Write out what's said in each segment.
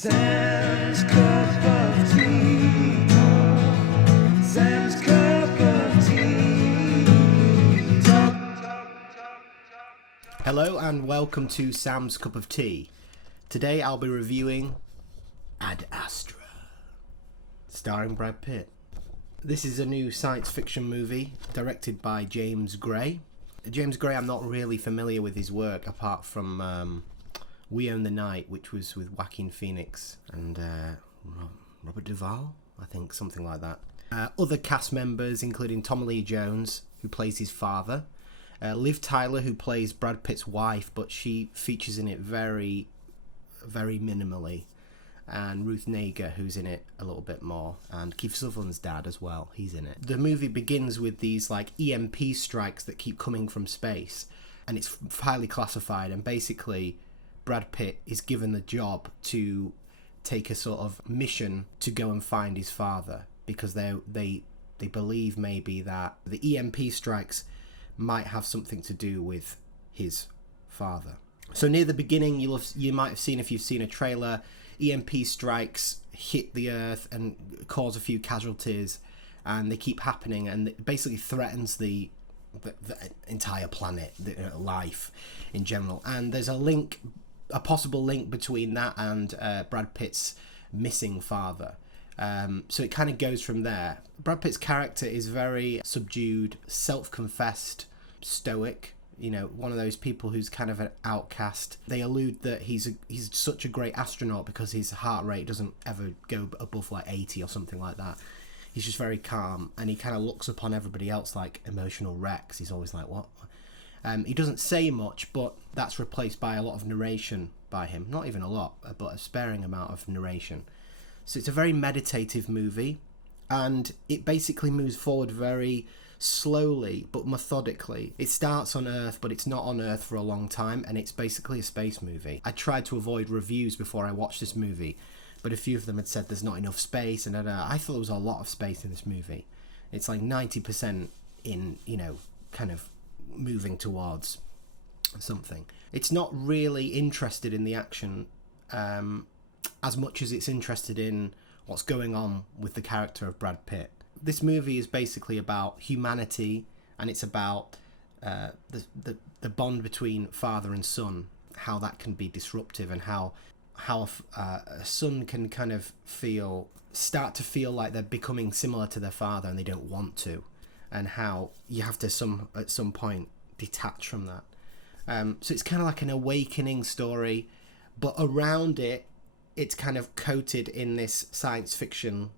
Sam's cup of tea. Sam's cup of tea. Hello and welcome to Sam's Cup of Tea. Today I'll be reviewing Ad Astra, starring Brad Pitt. This is a new science fiction movie directed by James Gray. James Gray, I'm not really familiar with his work apart from We Own the Night, which was with Joaquin Phoenix and Robert Duvall, I think, something like that. Other cast members including Tommy Lee Jones, who plays his father, Liv Tyler, who plays Brad Pitt's wife, but she features in it very, very minimally, and Ruth Negga, who's in it a little bit more, and Keith Sutherland's dad as well, he's in it. The movie begins with these like EMP strikes that keep coming from space, and it's highly classified, and basically Brad Pitt is given the job to take a sort of mission to go and find his father, because they believe maybe that the EMP strikes might have something to do with his father. So near the beginning, you might have seen, if you've seen a trailer, EMP strikes hit the earth and cause a few casualties, and they keep happening, and it basically threatens the entire planet, life in general. And there's a possible link between that and Brad Pitt's missing father. So it kind of goes from there. Brad Pitt's character is very subdued, self-confessed, stoic, one of those people who's kind of an outcast. They allude that he's such a great astronaut because his heart rate doesn't ever go above like 80 or something like that. He's just very calm, and he kind of looks upon everybody else like emotional wrecks. He's always like, what? He doesn't say much, but that's replaced by a lot of narration by him. Not even a lot, but a sparing amount of narration. So it's a very meditative movie, and it basically moves forward very slowly but methodically. It starts on Earth, but it's not on Earth for a long time, and it's basically a space movie. I tried to avoid reviews before I watched this movie, but a few of them had said there's not enough space, and I thought there was a lot of space in this movie. It's like 90% in, kind of moving towards something. It's not really interested in the action as much as it's interested in what's going on with the character of Brad Pitt. This movie is basically about humanity, and it's about the bond between father and son, how that can be disruptive, and how a son can kind of start to feel like they're becoming similar to their father and they don't want to, and how you have to at some point detach from that. So it's kind of like an awakening story, but around it, it's kind of coated in this science fiction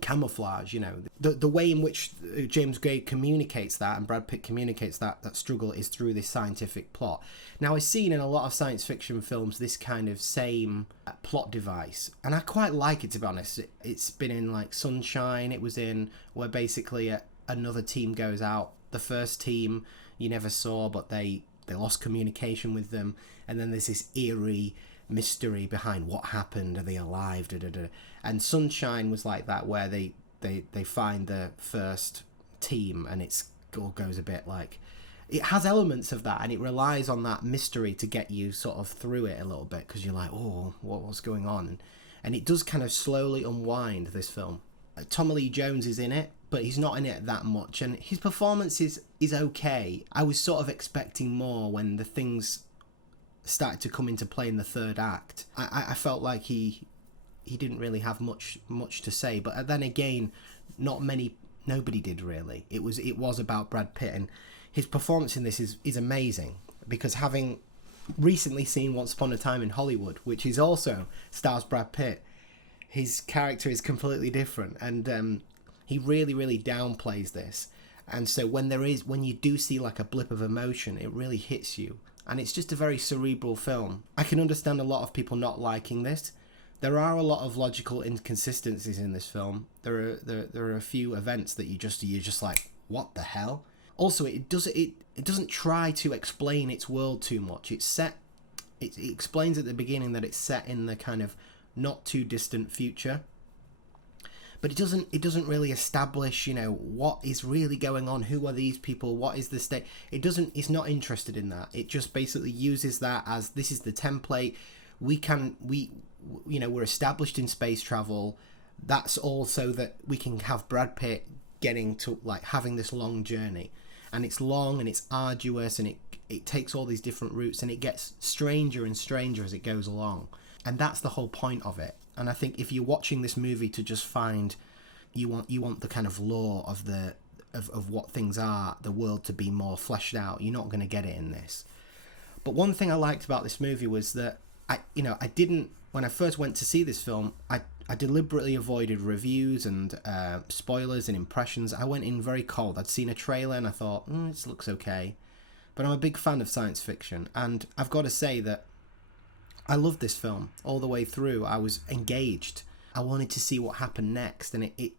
camouflage. The way in which James Gray communicates that, and Brad Pitt communicates that struggle, is through this scientific plot. Now, I've seen in a lot of science fiction films this kind of same plot device, and I quite like it, to be honest. It's been in like Sunshine. It was in where basically another team goes out. The first team you never saw, but they lost communication with them, and then there's this eerie mystery behind what happened. Are they alive? And Sunshine was like that, where they find the first team, and it all goes a bit like, it has elements of that, and it relies on that mystery to get you sort of through it a little bit, because you're like, oh, what's going on? And it does kind of slowly unwind, this film. Tommy Lee Jones is in it, but he's not in it that much, and his performance is okay. I was sort of expecting more when the things started to come into play in the third act. I felt like he didn't really have much to say, but then again, nobody did really. It was about Brad Pitt, and his performance in this is amazing, because having recently seen Once Upon a Time in Hollywood, which is also stars Brad Pitt, his character is completely different, and he really, really downplays this. And so when you do see like a blip of emotion, it really hits you. And it's just a very cerebral film. I can understand a lot of people not liking this. There are a lot of logical inconsistencies in this film. There are a few events that you're just like, what the hell? Also, it doesn't try to explain its world too much. It explains at the beginning that it's set in the kind of not too distant future, but it doesn't really establish, what is really going on, who are these people, what is the state. It's not interested in that. It just basically uses that as, this is the template. We you know, we're established in space travel. That's also that we can have Brad Pitt getting to like having this long journey, and it's long and it's arduous, and it takes all these different routes, and it gets stranger and stranger as it goes along, and that's the whole point of it. And I think if you're watching this movie to just find you want the kind of lore of of what things are, the world to be more fleshed out, you're not going to get it in this. But one thing I liked about this movie was that I didn't, when I first went to see this film, I deliberately avoided reviews and spoilers and impressions. I went in very cold. I'd seen a trailer and I thought, this looks okay. But I'm a big fan of science fiction, and I've got to say that I loved this film all the way through. I was engaged. I wanted to see what happened next, and it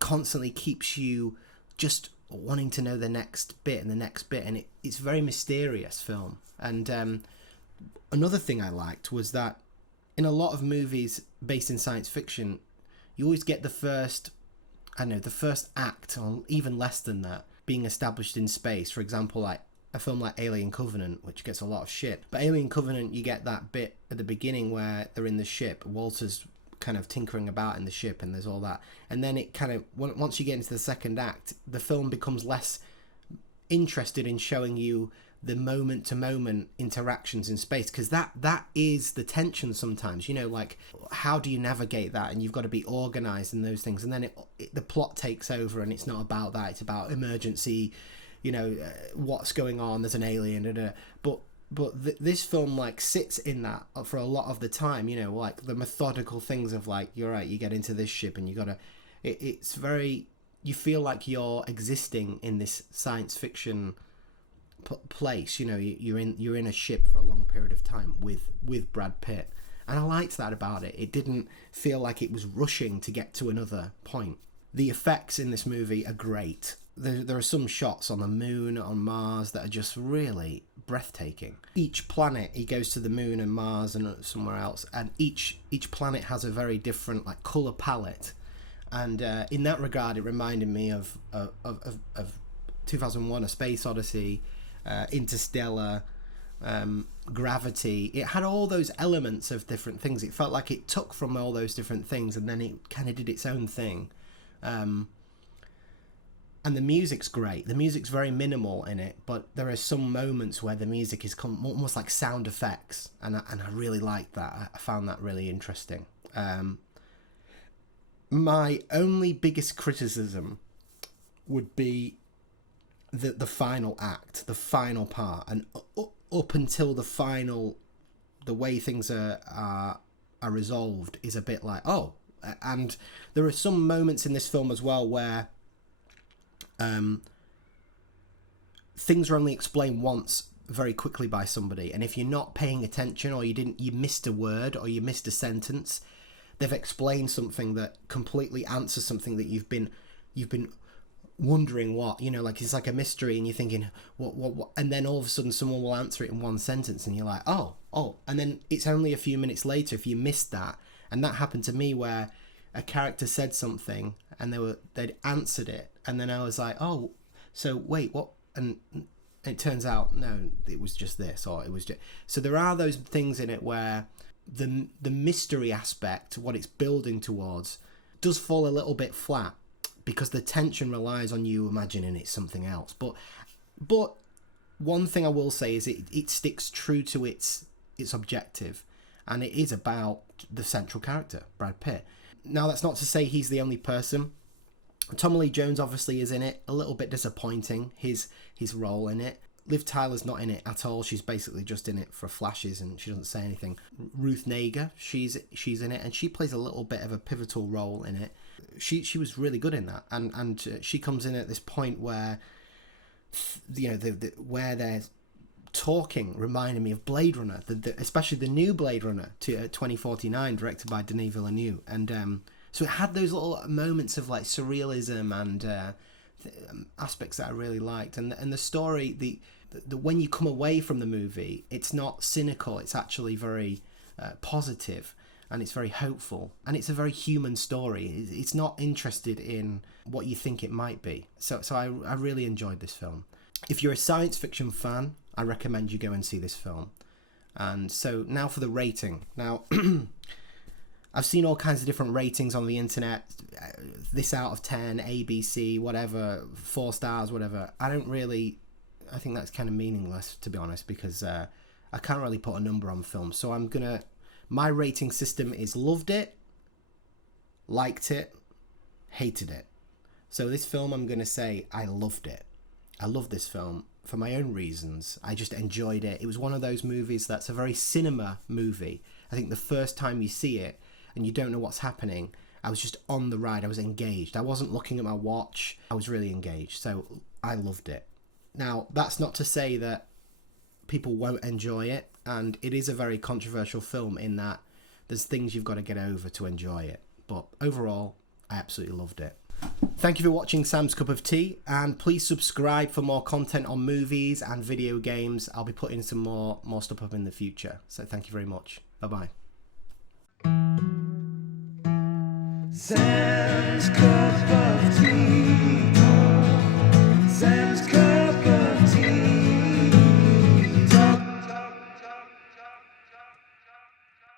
constantly keeps you just wanting to know the next bit and the next bit, and it's a very mysterious film. And another thing I liked was that in a lot of movies based in science fiction, you always get the first act, or even less than that, being established in space. For example, like a film like Alien Covenant, which gets a lot of shit. But Alien Covenant, you get that bit at the beginning where they're in the ship. Walter's kind of tinkering about in the ship, and there's all that. And then it kind of, once you get into the second act, the film becomes less interested in showing you the moment-to-moment interactions in space, because that is the tension sometimes, you know, like how do you navigate that, and you've got to be organized in those things, and then the plot takes over, and it's not about that, it's about emergency, you know, what's going on, there's an alien, but this film like sits in that for a lot of the time, you know, like the methodical things of like, you're right, you get into this ship and you gotta, it's very, you feel like you're existing in this science fiction place, you know, you're in a ship for a long period of time with Brad Pitt, and I liked that about it. It didn't feel like it was rushing to get to another point. The effects in this movie are great. There are some shots on the moon, on Mars, that are just really breathtaking. Each planet, he goes to the moon and Mars and somewhere else, and each planet has a very different like color palette, and in that regard, it reminded me of 2001: A Space Odyssey, Interstellar, Gravity. It had all those elements of different things. It felt like it took from all those different things, and then it kind of did its own thing. And the music's great. The music's very minimal in it, but there are some moments where the music is almost like sound effects, and I really liked that. I found that really interesting. My only biggest criticism would be the final act, the final part, and up until the way things are resolved is a bit like, oh. And there are some moments in this film as well where things are only explained once very quickly by somebody, and if you're not paying attention, or you missed a word, or you missed a sentence, they've explained something that completely answers something that you've been wondering what, you know, like it's like a mystery, and you're thinking what, and then all of a sudden someone will answer it in one sentence, and you're like, oh, and then it's only a few minutes later if you missed that. And that happened to me, where a character said something and they'd answered it, and then I was like, oh, so wait, what? And it turns out, no, it was just this, or it was just... So there are those things in it where the mystery aspect, what it's building towards, does fall a little bit flat, because the tension relies on you imagining it's something else. But one thing I will say is it sticks true to its objective, and it is about the central character, Brad Pitt. Now, that's not to say he's the only person. Tommy Lee Jones obviously is in it. A little bit disappointing, his role in it. Liv Tyler's not in it at all. She's basically just in it for flashes, and she doesn't say anything. Ruth Negga, she's in it, and she plays a little bit of a pivotal role in it. She was really good in that, and she comes in at this point where, you know, where they're talking reminded me of Blade Runner, especially the new Blade Runner to 2049, directed by Denis Villeneuve, and so it had those little moments of like surrealism and aspects that I really liked, and the story, the when you come away from the movie, it's not cynical, it's actually very positive, and it's very hopeful, and it's a very human story. It's not interested in what you think it might be. So I really enjoyed this film. If you're a science fiction fan, I recommend you go and see this film. And so now for the rating. Now, I've seen all kinds of different ratings on the internet. This out of 10, ABC, whatever, 4 stars, whatever. I think that's kind of meaningless, to be honest, because I can't really put a number on film. So my rating system is loved it, liked it, hated it. So this film, I'm going to say I loved it. I love this film for my own reasons. I just enjoyed it. It was one of those movies that's a very cinema movie. I think the first time you see it and you don't know what's happening, I was just on the ride. I was engaged. I wasn't looking at my watch. I was really engaged. So I loved it. Now, that's not to say that people won't enjoy it. And it is a very controversial film in that there's things you've got to get over to enjoy it. But overall, I absolutely loved it. Thank you for watching Sam's Cup of Tea, and please subscribe for more content on movies and video games. I'll be putting some more stuff up in the future. So thank you very much. Bye-bye. Sam's Cup